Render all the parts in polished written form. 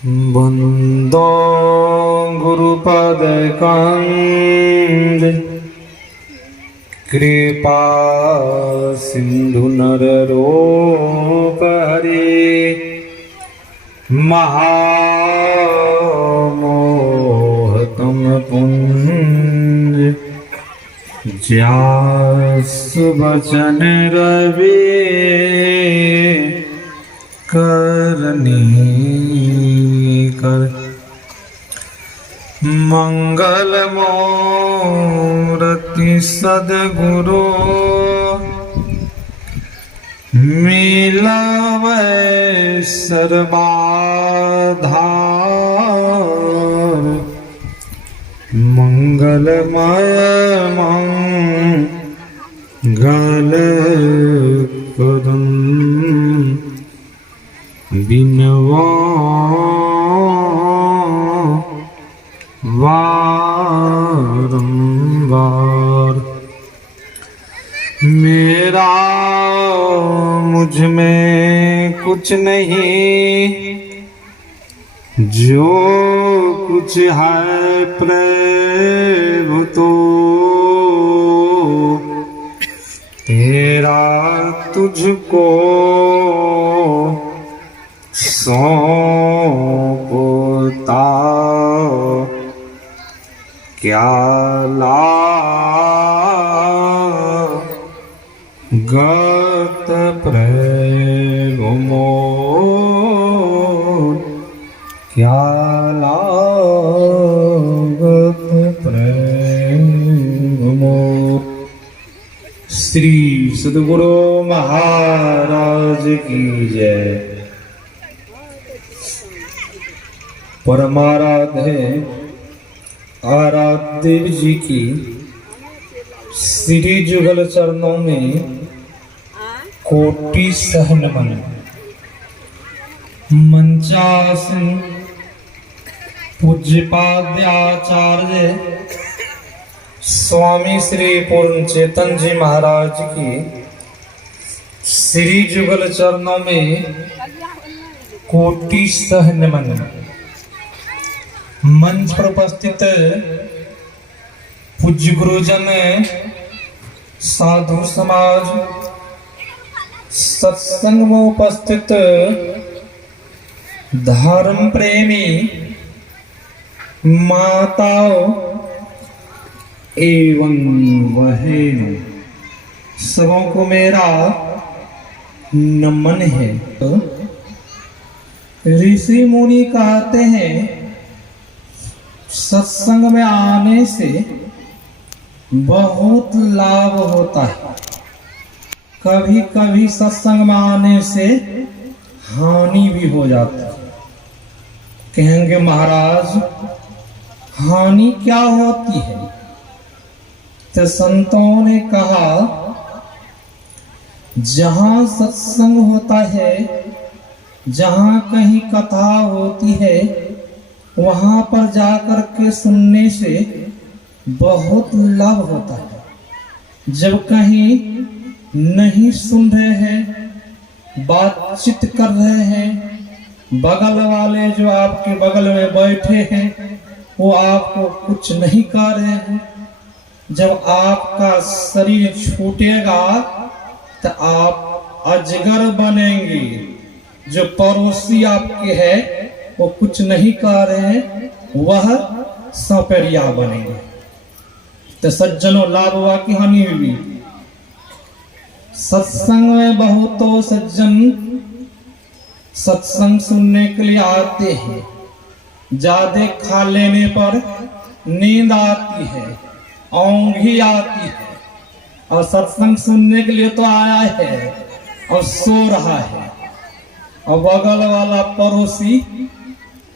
वंदो गुरुपदकंज कृपा सिंधु नररूप हरि महामोहतम पुंज ज्यासु वचन रवि करनी कर मंगल मूर्ति सद्गुरु मिलावे सर्वाधार मंगलमय मंगल कदम बिनवा वारंवार मेरा मुझ में कुछ नहीं, जो कुछ है प्रभु तो तेरा तुझको सौंपता क्या लागत प्रेम मोर, क्या लागत प्रेम मोर। श्री सद्गुरु महाराज की जय। परमाराध्य आराध्य जी की श्री जुगल चरणों में कोटि सहनमन। मंचासन पूज्यपाद्याचार्य स्वामी श्री पूर्ण चेतन जी महाराज की श्री जुगल चरणों में कोटि सहनमन। मंच पर उपस्थित पूज्य गुरुजन, साधु समाज, सत्संग में उपस्थित धर्म प्रेमी माताओं एवं बहनों, सबों को मेरा नमन है। ऋषि मुनि कहते हैं सत्संग में आने से बहुत लाभ होता है, कभी कभी सत्संग में आने से हानि भी हो जाती है। कहेंगे महाराज हानि क्या होती है? तो संतों ने कहा जहां सत्संग होता है, जहां कहीं कथा होती है, वहां पर जाकर के सुनने से बहुत लाभ होता है। जब कहीं नहीं सुन रहे हैं, बातचीत कर रहे हैं, बगल वाले जो आपके बगल में बैठे हैं वो आपको कुछ नहीं कह रहे हैं, जब आपका शरीर छूटेगा तो आप अजगर बनेंगे। जो पड़ोसी आपके है वो कुछ नहीं कह रहे हैं, वह सपेरिया बनेंगे। तो सज्जनों लाभ हुआ कि हानि हुई? सत्संग में बहुतों सज्जन सत्संग सुनने के लिए आते हैं। ज्यादा खा लेने पर नींद आती है, औंधी आती है, और सत्संग सुनने के लिए तो आया है और सो रहा है, और बगल वाला पड़ोसी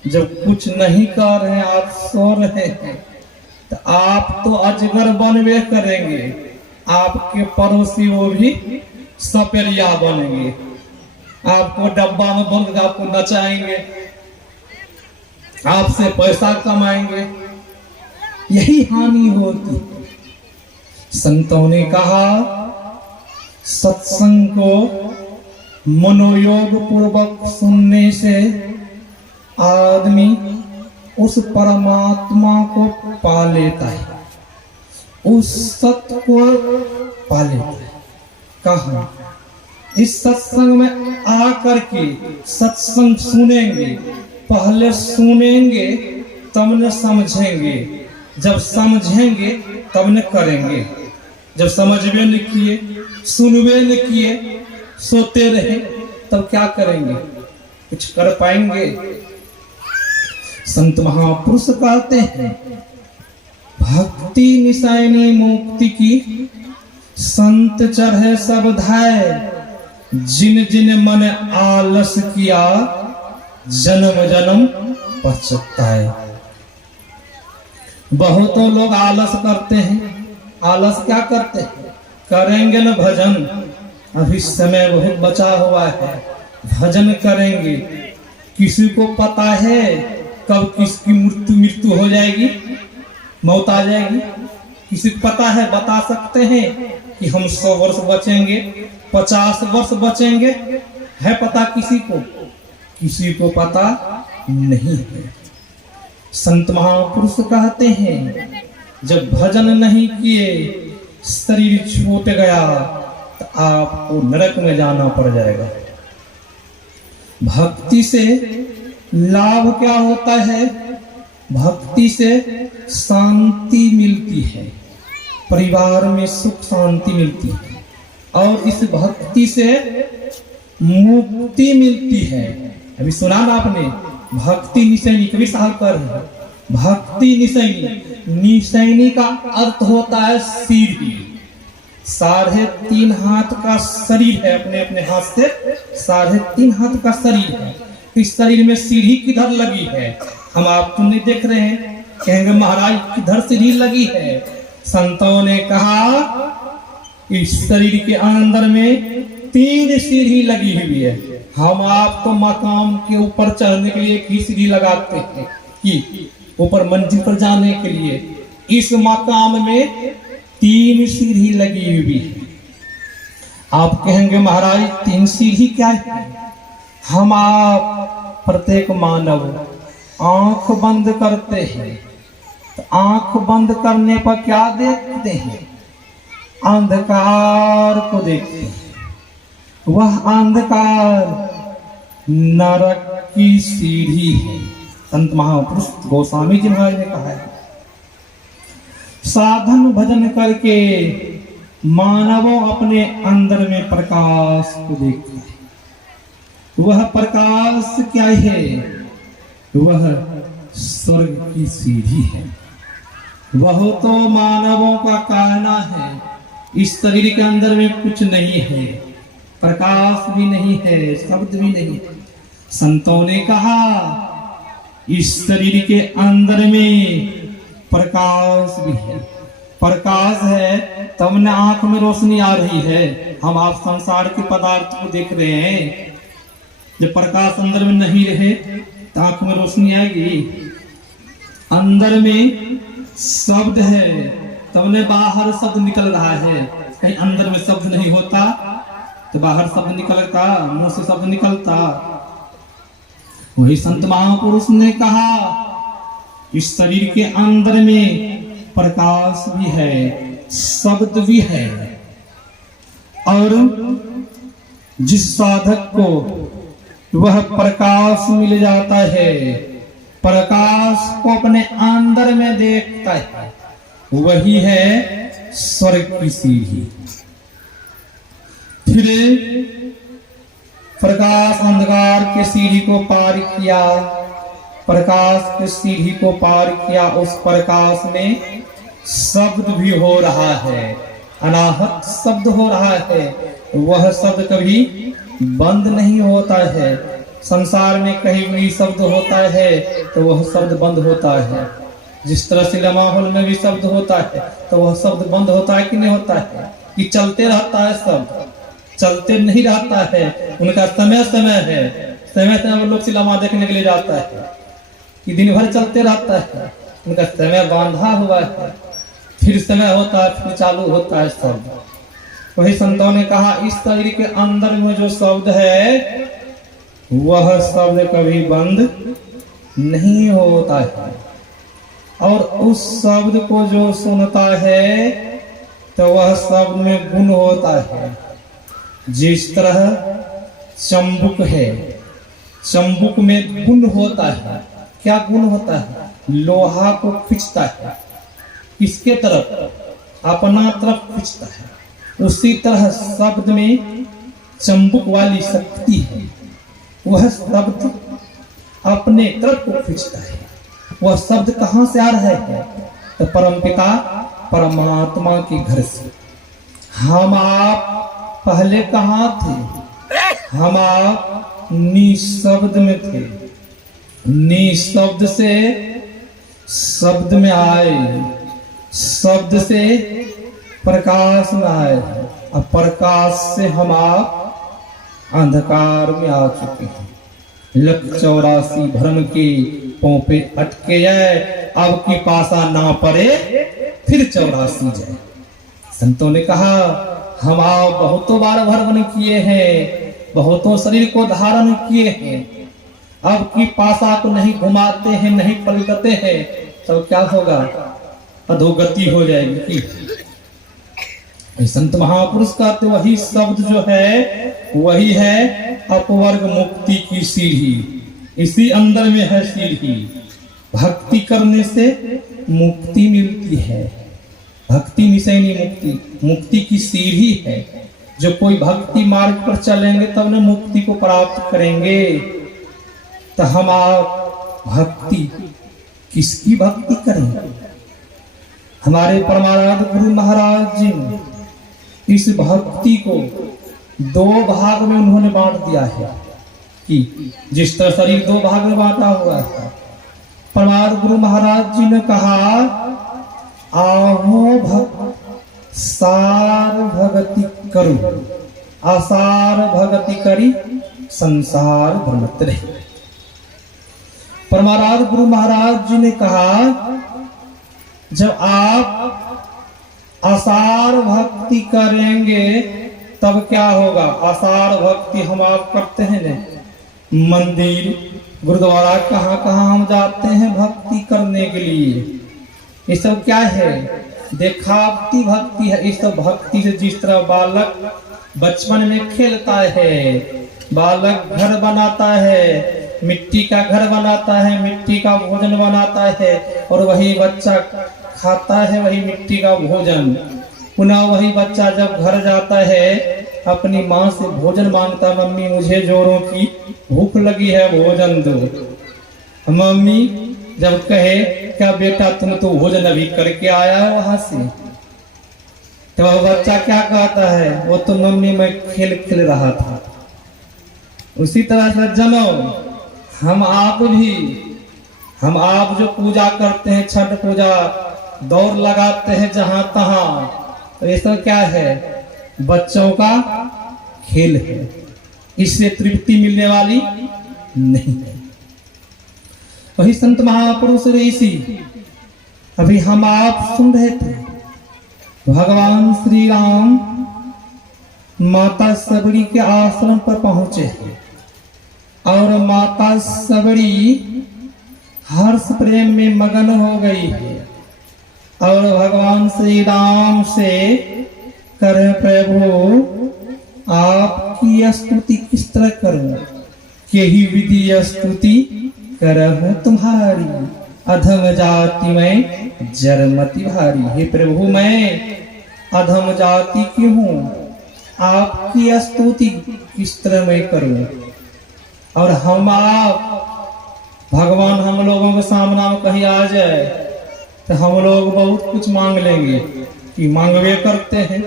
जब कुछ नहीं कर रहे हैं, आप सो रहे हैं, तो आप तो अजगर बनवे करेंगे, आपके पड़ोसी वो भी सपेरिया बनेंगे, आपको डब्बा में बंद कर आपको नचाएंगे, आपसे पैसा कमाएंगे। यही हानि होती। संतों ने कहा सत्संग को मनोयोग पूर्वक सुनने से आदमी उस परमात्मा को पा लेता है, उस सत्य को पा लेता है। कहाँ? इस सत्संग में आकर के सत्संग सुनेंगे, पहले सुनेंगे तब न समझेंगे, जब समझेंगे तब न करेंगे। जब समझवे न किए, सुनवे न किए, सोते रहे, तब क्या करेंगे? कुछ कर पाएंगे? संत महापुरुष कहते हैं, भक्ति निशानी मुक्ति की संत चढ़े सब धाय, जिन जिन मन आलस किया जन्म जन्म पछताए। बहुतों लोग आलस करते हैं। आलस क्या करते हैं? करेंगे न भजन, अभी समय बहुत बचा हुआ है, भजन करेंगे। किसी को पता है कब किसकी मृत्यु हो जाएगी, मौत आ जाएगी? किसी को पता है? बता सकते हैं कि हम 100 वर्ष बचेंगे, 50 वर्ष बचेंगे? है पता किसी को? किसी को पता नहीं है। संत महापुरुष कहते हैं, जब भजन नहीं किए, शरीर छूट गया तो आपको नरक में जाना पड़ जाएगा। भक्ति से लाभ क्या होता है? भक्ति से शांति मिलती है, परिवार में सुख शांति मिलती है, और इस भक्ति से मुक्ति मिलती है। अभी सुना ना आपने, भक्ति निशैनी, कभी साल कर भक्ति निशैनी। निशैनी का अर्थ होता है सीढ़ी। 3.5 हाथ का शरीर है, अपने अपने हाथ से 3.5 हाथ का शरीर है। इस शरीर में सीढ़ी किधर लगी है? हम आपको नहीं देख रहे हैं, कहेंगे महाराज किधर सीढ़ी लगी है? संतों ने कहा इस शरीर के अंदर में 3 सीढ़ी लगी हुई है। हम आपको मकाम के ऊपर चढ़ने के लिए एक सीढ़ी लगाते हैं कि ऊपर मंजिल पर जाने के लिए। इस मकाम में 3 सीढ़ी लगी हुई है। आप कहेंगे महाराज 3 सीढ़ी क्या है? हम आप प्रत्येक मानव आंख बंद करते हैं तो आंख बंद करने पर क्या देखते हैं? अंधकार को देखते हैं। वह अंधकार नरक की सीढ़ी है। संत महापुरुष गोस्वामी जी महाराज ने कहा है, साधन भजन करके मानवों अपने अंदर में प्रकाश को देखते हैं। वह प्रकाश क्या है? वह स्वर्ग की सीढ़ी है। वह तो मानवों का कहना है इस शरीर के अंदर में कुछ नहीं है, प्रकाश भी नहीं है, शब्द भी नहीं है। संतों ने कहा इस शरीर के अंदर में प्रकाश भी है। प्रकाश है तब न आंख में रोशनी आ रही है। हम आप संसार के पदार्थ को देख रहे हैं, जब प्रकाश अंदर में नहीं रहे तो आंख में रोशनी आएगी? अंदर में शब्द है तब न बाहर शब्द निकल रहा है। कहीं अंदर में शब्द नहीं होता तो बाहर शब्द निकलता, मुंह से शब्द निकलता। वही संत महापुरुष ने कहा इस शरीर के अंदर में प्रकाश भी है, शब्द भी है, और जिस साधक को वह प्रकाश मिल जाता है, प्रकाश को अपने अंदर में देखता है, वही है स्वर्ग की सीढ़ी। फिर प्रकाश अंधकार के सीढ़ी को पार किया, प्रकाश के सीढ़ी को पार किया, उस प्रकाश में शब्द भी हो रहा है, अनाहत शब्द हो रहा है। वह शब्द कभी बंद नहीं होता है। संसार में कहीं भी शब्द होता है तो वह शब्द बंद होता है। जिस तरह से माहौल में भी शब्द होता है तो वह शब्द बंद होता है कि नहीं होता है? कि चलते रहता है, शब्द चलते नहीं रहता है। उनका समय समय है, समय समय लोग सिनेमा देखने के लिए जाता है कि दिन भर चलते रहता है। उनका समय बांधा हुआ है, फिर समय होता है, फिर चालू होता है शब्द। वही संतों ने कहा इस शरीर के अंदर में जो शब्द है वह शब्द कभी बंद नहीं होता है। और उस शब्द को जो सुनता है तो वह शब्द में गुण होता है। जिस तरह चंबुक है, चंबुक में गुण होता है। क्या गुण होता है? लोहा को खींचता है, किसके तरफ? अपना तरफ खींचता है। उसी तरह शब्द में चंबुक वाली शक्ति है, वह शब्द अपने तरफ को खींचता है। वह शब्द कहाँ से आ रहा है? तो परमपिता परमात्मा के घर से। हम आप पहले कहाँ थे? हम आप निशब्द में थे, निशब्द से शब्द में आए, शब्द से प्रकाश में आए, और प्रकाश से हम आप अंधकार में आ चुके हैं। 184 भ्रम के पोंपे अटके जाए, अब की पासा ना पड़े फिर 84 जाए। संतों ने कहा हम आप बहुतों बार भ्रमण किए हैं, बहुतों शरीर को धारण किए हैं, अब की पासा को नहीं घुमाते हैं, नहीं पलटते हैं, तो क्या होगा? अधोगति हो जाएगी। संत महापुरुष कहते वही शब्द जो है वही है अपवर्ग मुक्ति की सीढ़ी। इसी अंदर में है सीढ़ी। भक्ति करने से मुक्ति मिलती है। भक्ति निशैनी मुक्ति, मुक्ति की सीढ़ी है। जो कोई भक्ति मार्ग पर चलेंगे तब न मुक्ति को प्राप्त करेंगे। तो हम आप भक्ति किसकी भक्ति करेंगे? हमारे परमाराध्य गुरु महाराज जी ने इस भक्ति को 2 भाग में उन्होंने बांट दिया है कि जिस तरह शरीर 2 भाग में बांटा हुआ है। परमाराध्य गुरु महाराज जी ने कहा आहो भक्त सार भगति करो, आसार भगति करी संसार भ्रमत रहे। परमाराध्य गुरु महाराज जी ने कहा जब आप आसार भक्ति करेंगे तब क्या होगा? आसार भक्ति हम आप करते हैं न, मंदिर गुरुद्वारा कहाँ कहाँ हम जाते हैं भक्ति करने के लिए। ये सब क्या है? देखावती भक्ति है। इस सब भक्ति से जिस तरह बालक बचपन में खेलता है, बालक घर बनाता है, मिट्टी का घर बनाता है, मिट्टी का भोजन बनाता है, और वही बच्चा खाता है वही मिट्टी का भोजन। पुनः वही बच्चा जब घर जाता है अपनी माँ से भोजन मांगता, मम्मी मुझे जोरों की भूख लगी है, भोजन दो। मम्मी जब कहे क्या बेटा तुम तो भोजन अभी करके आया है वहां से, तो वह बच्चा क्या कहता है? वो तो मम्मी मैं खेल खेल रहा था। उसी तरह से जन्म हम आप जो पूजा करते हैं, छठ पूजा, दौड़ लगाते हैं जहां तहां, तो ये सब क्या है? बच्चों का खेल है। इससे तृप्ति मिलने वाली नहीं है। वही संत महापुरुष ऋषि अभी हम आप सुन रहे थे, भगवान श्री राम माता सबरी के आश्रम पर पहुंचे हैं और माता सबरी हर्ष प्रेम में मगन हो गई है और भगवान श्री राम से कर प्रभु आपकी स्तुति किस तरह करूं? यही विधि स्तुति करहूं तुम्हारी, अधम जाति में जरमति भारी। हे प्रभु मैं अधम जाति की हूँ, आपकी स्तुति किस तरह मैं करूं? और हम आप भगवान हम लोगों के सामना में कहीं आ जाए तो हम लोग बहुत कुछ मांग लेंगे कि मांगवे करते हैं।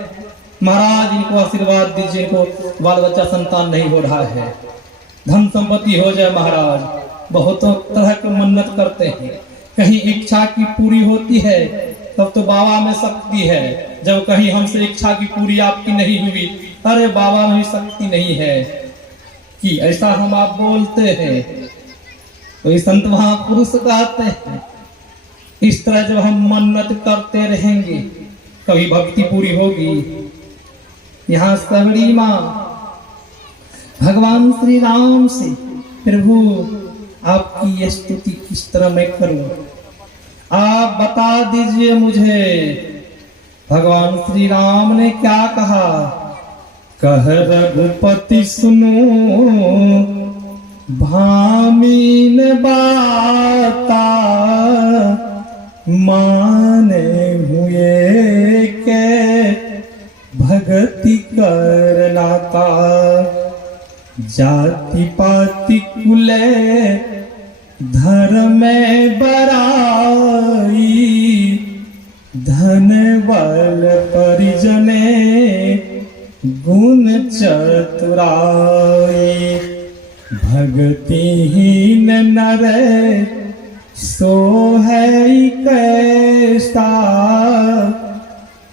महाराज इनको आशीर्वाद दीजिए, इनको बाल बच्चा संतान नहीं हो रहा है, धन संपत्ति हो जाए महाराज। बहुत तरह की मन्नत करते हैं। कहीं इच्छा की पूरी होती है तब तो बाबा में शक्ति है, जब कहीं हमसे इच्छा की पूरी आपकी नहीं हुई, अरे बाबा में शक्ति नहीं है कि ऐसा हम आप बोलते हैं। तो ये संत महापुरुष कहते हैं इस तरह जब हम मन्नत करते रहेंगे कभी भक्ति पूरी होगी। यहाँ सबरी माँ भगवान श्री राम से प्रभु आपकी ये स्तुति किस तरह मैं करूं? आप बता दीजिए मुझे। भगवान श्री राम ने क्या कहा? कह रघुपति सुनो भामीन बाता, माने हुए के भगति करनाता। जाति पाति कुले धर्म बराई, धन बल परिजने गुण चतुराई। भगतिहीन नर सो है कैसा,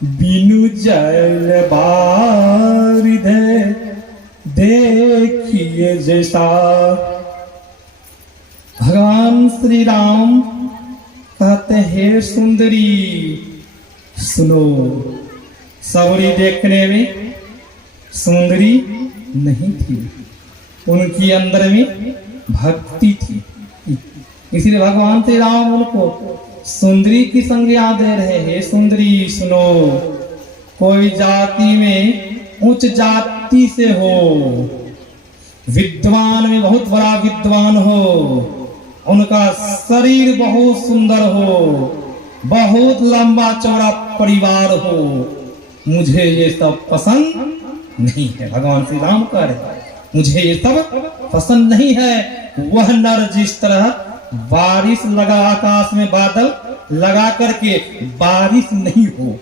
बिनु जल बारिधे देखिए जैसा। भगवान श्री राम कहते हैं सुंदरी सुनो। सवरी देखने में सुंदरी नहीं थी, उनकी अंदर में भक्ति थी। इसलिए भगवान श्री राम उनको सुंदरी की संज्ञा दे रहे हैं। सुंदरी सुनो, कोई जाति में उच्च जाति से हो, विद्वान में बहुत बड़ा विद्वान हो, उनका शरीर बहुत सुंदर हो, बहुत लंबा चौड़ा परिवार हो, मुझे ये सब पसंद नहीं है। भगवान श्री राम कह रहे मुझे ये सब पसंद नहीं है। वह नर जिस तरह बारिश लगा, आकाश में बादल लगा करके बारिश नहीं हो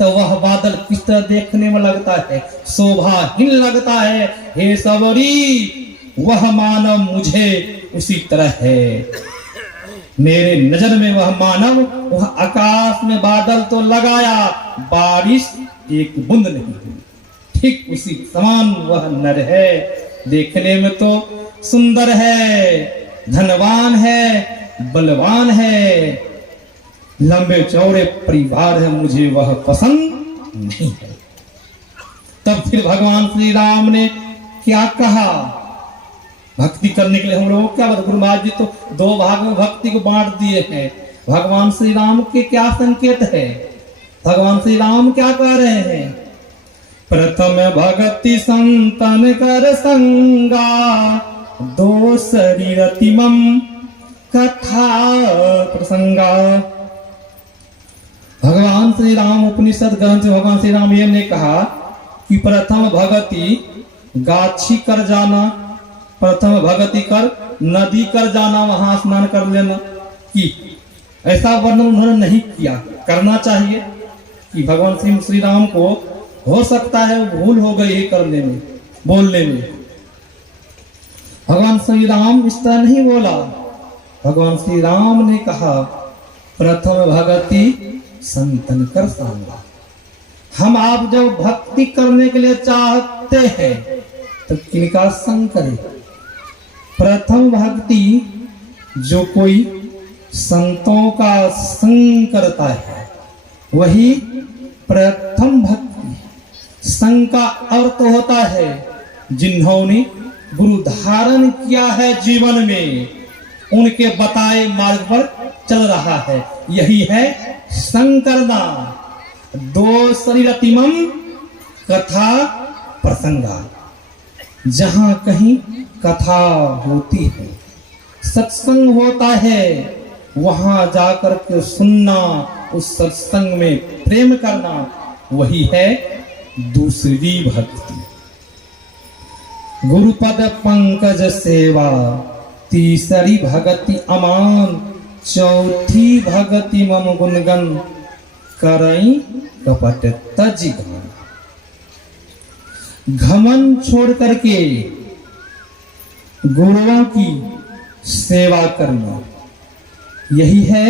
तो वह बादल किस तरह देखने में लगता है? शोभाहीन लगता है। हे सबरी, वह मानव मुझे उसी तरह है। मेरे नजर में वह मानव, वह आकाश में बादल तो लगाया, बारिश एक बूंद नहीं हुई, ठीक उसी समान वह नर है। देखने में तो सुंदर है, धनवान है, बलवान है, लंबे चौड़े परिवार है, मुझे वह पसंद नहीं है। तब फिर भगवान श्री राम ने क्या कहा? भक्ति करने के लिए हम लोग क्या गुरु महाराज जी तो 2 भाग में भक्ति को बांट दिए हैं। भगवान श्री राम के क्या संकेत है? भगवान श्री राम क्या कह रहे हैं? प्रथम भक्ति संतन कर संगा, दो शरीरतिमम कथा प्रसंगा। भगवान श्री राम उपनिषद ग्रंथ में भगवान श्री राम ने कहा कि प्रथम भगति गाछी कर जाना, प्रथम भगति कर नदी कर जाना, वहां स्नान कर लेना। कि ऐसा वर्णन उन्होंने नहीं किया, करना चाहिए कि भगवान श्री राम को हो सकता है भूल हो गई है करने में, बोलने में। भगवान श्री राम इस तरह नहीं बोला। भगवान श्री राम ने कहा प्रथम भगति संतन कर सांगा। हम आप जब भक्ति करने के लिए चाहते हैं तो किनका संग करें? प्रथम भक्ति जो कोई संतों का संग करता है वही प्रथम भक्ति। संग का अर्थ होता है जिन्होंने गुरु धारण किया है, जीवन में उनके बताए मार्ग पर चल रहा है, यही है संग करना। दो शरीरतिमम कथा प्रसंगा, जहां कहीं कथा होती है, सत्संग होता है, वहां जाकर के सुनना, उस सत्संग में प्रेम करना, वही है दूसरी भक्ति। गुरुपद पंकज सेवा, तीसरी भक्ति अमान, चौथी भक्ति मम गुणगन, करई कपट तज गान। घमन छोड़ करके गुरुओं की सेवा करना, यही है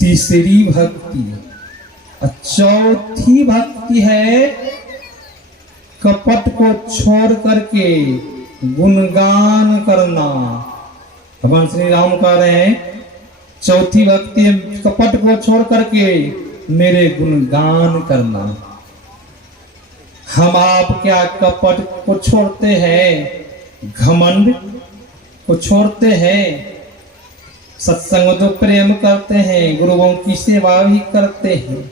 तीसरी भक्ति। चौथी भक्ति है कपट को छोड़ करके गुणगान करना। भगवान श्री राम कह रहे हैं चौथी भक्ति कपट को छोड़ करके मेरे गुणगान करना। हम आप क्या कपट को छोड़ते हैं? घमंड को छोड़ते हैं, सत्संग तो प्रेम करते हैं, गुरुओं की सेवा भी करते हैं,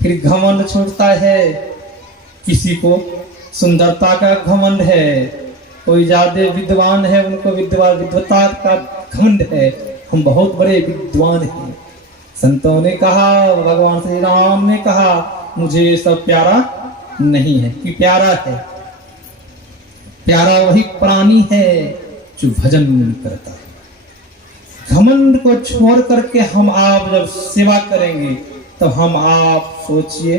फिर घमंड छूटता है। किसी को सुंदरता का घमंड है, कोई ज्यादा विद्वान है उनको विद्वता का घमंड है, हम बहुत बड़े विद्वान हैं। संतों ने कहा, भगवान श्री राम ने कहा, मुझे ये सब प्यारा नहीं है। कि प्यारा है? प्यारा वही प्राणी है जो भजन करता है। घमंड को छोड़ करके हम आप जब सेवा करेंगे तब हम आप सोचिए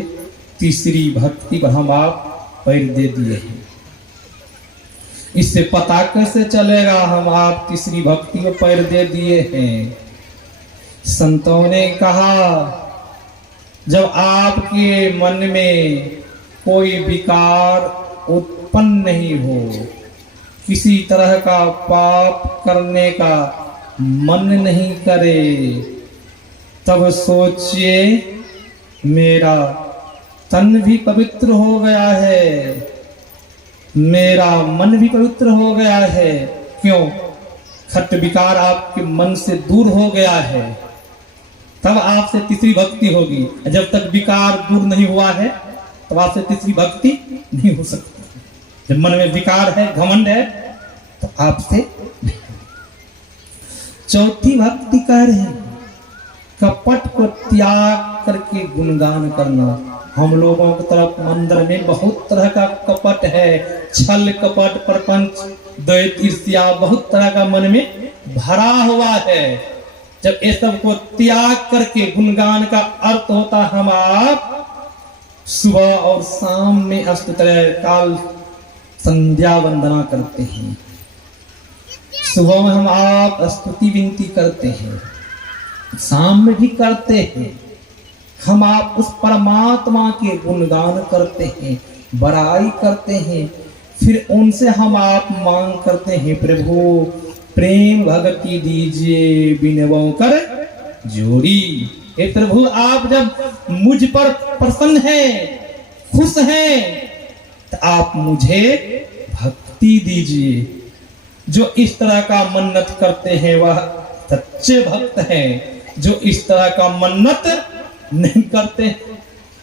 तीसरी भक्ति पर हम आप पैर दे दिए हैं। इससे पता कैसे चलेगा हम आप तीसरी भक्ति पर पैर दे दिए हैं? संतों ने कहा, जब आपके मन में कोई विकार उत्पन्न नहीं हो, किसी तरह का पाप करने का मन नहीं करे, तब सोचिए मेरा तन भी पवित्र हो गया है, मेरा मन भी पवित्र हो गया है। क्यों? खट विकार आपके मन से दूर हो गया है, तब आपसे तीसरी भक्ति होगी। जब तक विकार दूर नहीं हुआ है तब आपसे तीसरी भक्ति नहीं हो सकती। जब मन में विकार है, घमंड है, तो आपसे चौथी भक्ति कह रहे हैं, कपट को त्याग करके गुणगान करना। हम लोगों की तरफ मंदिर में बहुत तरह का कपट है, छल कपट प्रपंच द्वैत ईर्ष्या बहुत तरह का मन में भरा हुआ है। जब ये सब को त्याग करके गुणगान का अर्थ होता, हम आप सुबह और शाम में अष्टोत्तर काल संध्या वंदना करते हैं, सुबह में हम आप स्तुति विनती करते हैं, शाम में भी करते हैं। हम आप उस परमात्मा के गुणगान करते हैं, बड़ाई करते हैं, फिर उनसे हम आप मांग करते हैं, प्रभु प्रेम भक्ति दीजिए बिनवों कर जोड़ी। हे प्रभु, आप जब मुझ पर प्रसन्न हैं, खुश हैं, तो आप मुझे भक्ति दीजिए। जो इस तरह का मन्नत करते हैं वह सच्चे भक्त हैं। जो इस तरह का मन्नत नहीं करते,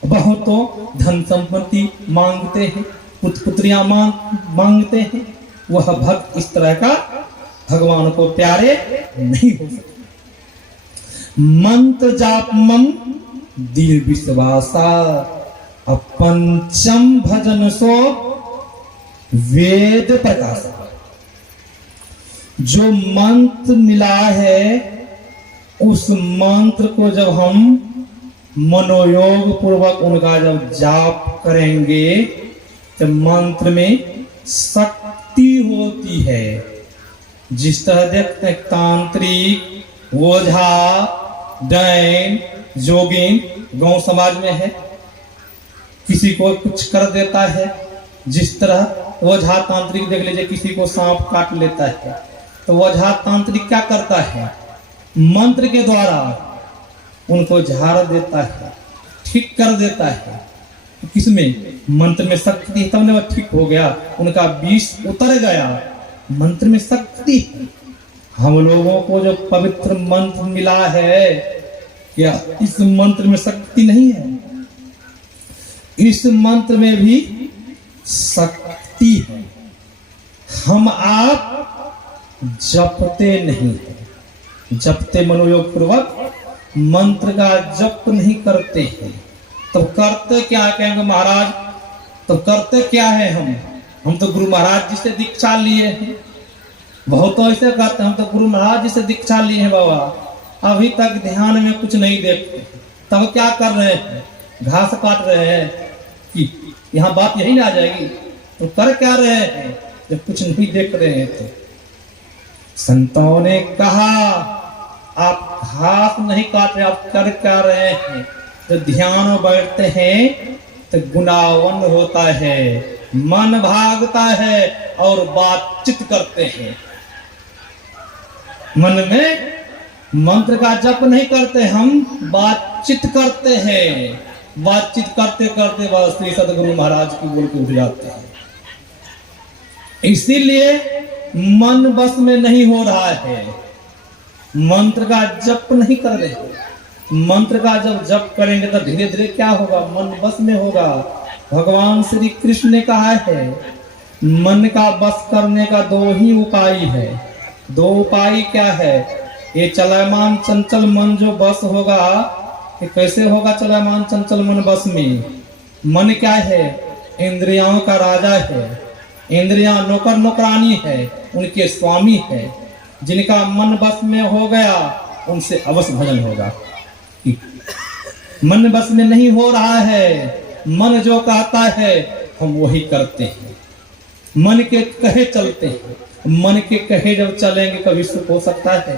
बहुत तो धन संपत्ति मांगते हैं, पुत्र पुत्रियां मांगते हैं, वह भक्त इस तरह का भगवान को प्यारे नहीं हो सकते। मंत्र जाप मम दिल विश्वासा, अपंचम भजन सो वेद प्रकाशा। जो मंत्र मिला है उस मंत्र को जब हम मनोयोग पूर्वक उनका जब जाप करेंगे तो मंत्र में शक्ति होती है। जिस तरह देखते हैं तांत्रिक, ओझा, डैन, जोगिन गांव समाज में है, किसी को कुछ कर देता है। जिस तरह ओझा तांत्रिक देख लीजिए, किसी को सांप काट लेता है तो ओझा तांत्रिक क्या करता है? मंत्र के द्वारा उनको झाड़ देता है, ठीक कर देता है। किसमें? मंत्र में शक्ति है, तब ने वह ठीक हो गया, उनका विष उतर गया। मंत्र में शक्ति है। हम लोगों को जो पवित्र मंत्र मिला है, क्या इस मंत्र में शक्ति नहीं है? इस मंत्र में भी शक्ति है। हम आप जपते नहीं है, जपते मनोयोग पूर्वक मंत्र का जप नहीं करते हैं। तो करते क्या कहेंगे महाराज? तो करते क्या है? हम तो गुरु महाराज जी से दीक्षा लिए हैं। बहुत तो ऐसे कहते हैं हम तो गुरु महाराज जी से दीक्षा लिए हैं बाबा, अभी तक ध्यान में कुछ नहीं देखते। तब क्या कर रहे हैं? घास काट रहे हैं। कि यहाँ बात यही ना आ जाएगी? तो कर क्या रहे हैं जब कुछ नहीं देख रहे हैं? तो संतों ने कहा, आप घास नहीं काट रहे, आप कर क्या रहे हैं? जब ध्यान में बैठते हैं तो गुनावन होता है, मन भागता है और बातचीत करते हैं। मन में मंत्र का जप नहीं करते, हम बातचीत करते हैं। बातचीत करते करते बस श्री सदगुरु महाराज की बोल के उठ जाते हैं। इसीलिए मन बस में नहीं हो रहा है, मंत्र का जप नहीं कर रहे। मंत्र का जब जप करेंगे तो धीरे धीरे क्या होगा, मन बस में होगा। भगवान श्री कृष्ण ने कहा है मन का बस करने का दो ही उपाय है। दो उपाय क्या है, ये चलमान चंचल मन जो बस होगा, ये कैसे होगा चलमान चंचल मन बस में? मन क्या है, इंद्रियों का राजा है, इंद्रियां नौकर नौकरानी है, उनके स्वामी है। जिनका मन बस में हो गया उनसे अवश्य भजन होगा। मन बस में नहीं हो रहा है, मन जो कहता है हम वही करते हैं, मन के कहे चलते हैं। मन के कहे जब चलेंगे कभी सुख हो सकता है?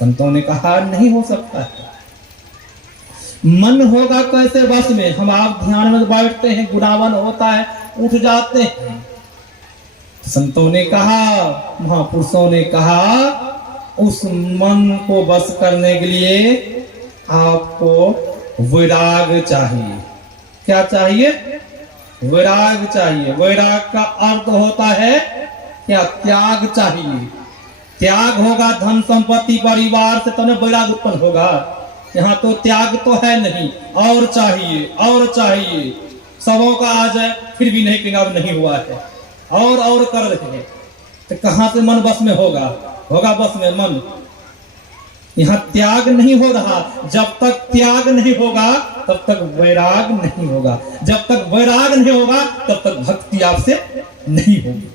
संतों ने कहा नहीं हो सकता है। मन होगा कैसे बस में? हम आप ध्यान में बैठते हैं, गुनावन होता है, उठ जाते हैं। संतों ने कहा, महापुरुषों ने कहा, उस मन को बस करने के लिए आपको वैराग चाहिए। क्या चाहिए? वैराग चाहिए। वैराग का अर्थ होता है क्या? त्याग चाहिए। त्याग होगा धन संपत्ति परिवार से तो न वैराग उत्पन्न होगा। यहाँ तो त्याग तो है नहीं, और चाहिए और चाहिए। सबों का आज है फिर भी नहीं, अब नहीं हुआ है, और कर रहे हैं, तो कहां से मन बस में होगा? होगा बस में मन। यहाँ त्याग नहीं हो रहा। जब तक त्याग नहीं होगा तब तक वैराग नहीं होगा। जब तक वैराग नहीं होगा तब तक भक्ति आपसे नहीं होगी।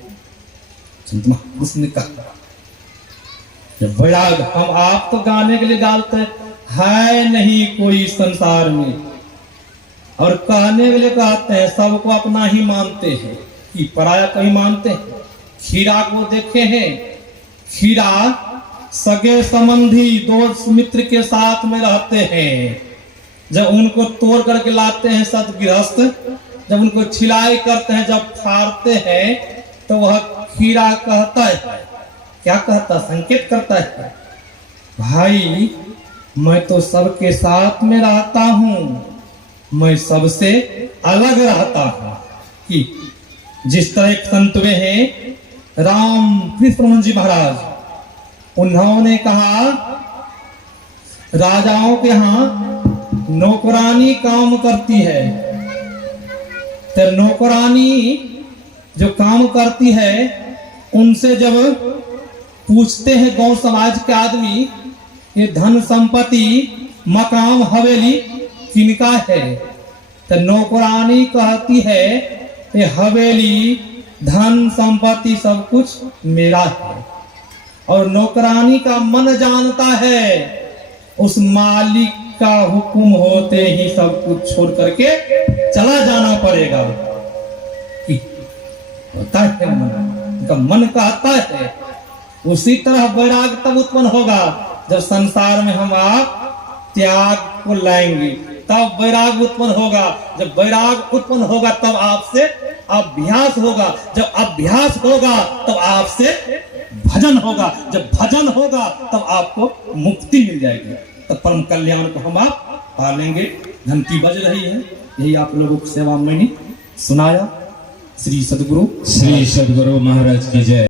उसने कहा जब वैराग, हम आप तो गाने के लिए गाते है नहीं कोई संसार में, और कहने के लिए कहते हैं, सबको अपना ही मानते हैं कि पराया कहीं मानते हैं। खीरा को देखे हैं, खीरा सगे संबंधी दोस्त मित्र के साथ में रहते हैं। जब उनको तोड़ करके लाते हैं सदगृहस्थ, जब उनको छिलाई करते हैं, जब फाड़ते हैं, तो वह खीरा कहता है, क्या कहता? संकेत करता है, भाई मैं तो सबके साथ में रहता हूं, मैं सबसे अलग रहता हूं। कि जिस तरह एक संत वे हैं राम कृष्ण जी महाराज, उन्होंने कहा राजाओं के यहाँ नौकरानी काम करती है, तो नौकरानी जो काम करती है उनसे जब पूछते हैं गांव समाज के आदमी, ये धन संपत्ति मकाम हवेली किनका है? तो नौकरानी कहती है ये हवेली धन संपत्ति सब कुछ मेरा है। और नौकरानी का मन जानता है उस मालिक का हुक्म होते ही सब कुछ छोड़ करके चला जाना पड़ेगा। होता है मन, का मन कहता है। उसी तरह वैराग तब उत्पन्न होगा जब संसार में हम आप त्याग को लाएंगे, तब वैराग उत्पन्न होगा। जब वैराग उत्पन्न होगा तब आपसे अभ्यास होगा, जब अभ्यास होगा तब आपसे भजन होगा, जब भजन होगा तब आपको मुक्ति मिल जाएगी, तब परम कल्याण को हम आप पा लेंगे। घंटी बज रही है, यही आप लोगों को सेवा मैंने सुनाया। श्री सदगुरु महाराज की जय।